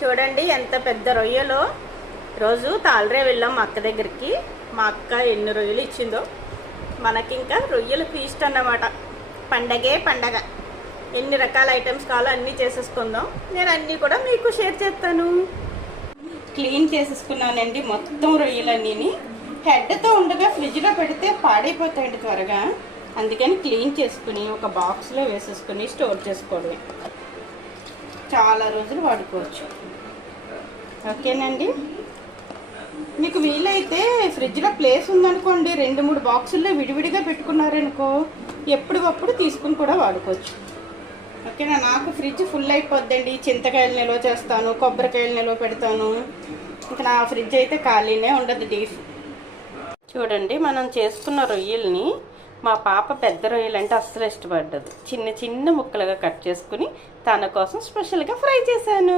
చూడండి ఎంత పెద్ద రొయ్యలో. రోజు తాళరే వెళ్ళాం మా అక్క దగ్గరికి. మా అక్క ఎన్ని రొయ్యలు ఇచ్చిందో. మనకి ఇంకా రొయ్యల ఫీస్ట్ అన్నమాట. పండగే పండగ. ఎన్ని రకాల ఐటమ్స్ కావాలో అన్నీ చేసేసుకుందాం. నేను అన్నీ కూడా మీకు షేర్ చేస్తాను. క్లీన్ చేసేసుకున్నానండి మొత్తం రొయ్యలన్నీ. హెడ్తో ఉండగా ఫ్రిడ్జ్లో పెడితే పాడైపోతాయండి త్వరగా. అందుకని క్లీన్ చేసుకుని ఒక బాక్స్లో వేసేసుకుని స్టోర్ చేసుకోవడమే. చాలా రోజులు వాడుకోవచ్చు. ఓకేనండి. మీకు వీలైతే ఫ్రిడ్జ్లో ప్లేస్ ఉందనుకోండి, 2-3 బాక్సుల్లో విడివిడిగా పెట్టుకున్నారనుకో ఎప్పుడప్పుడు తీసుకుని కూడా వాడుకోవచ్చు. ఓకేనా. నాకు ఫ్రిడ్జ్ ఫుల్ అయిపోద్దండి. చింతకాయలు నిల్వ చేస్తాను, కొబ్బరికాయలు నిల్వ పెడతాను. ఇంకా నా ఫ్రిడ్జ్ అయితే ఖాళీనే ఉండదు డీప్. చూడండి, మనం చేసుకున్న రొయ్యల్ని మా పాప పెద్ద రొయ్యలు అంటే అస్సలు ఇష్టపడ్డదు. చిన్న చిన్న ముక్కలుగా కట్ చేసుకుని తన కోసం స్పెషల్గా ఫ్రై చేశాను.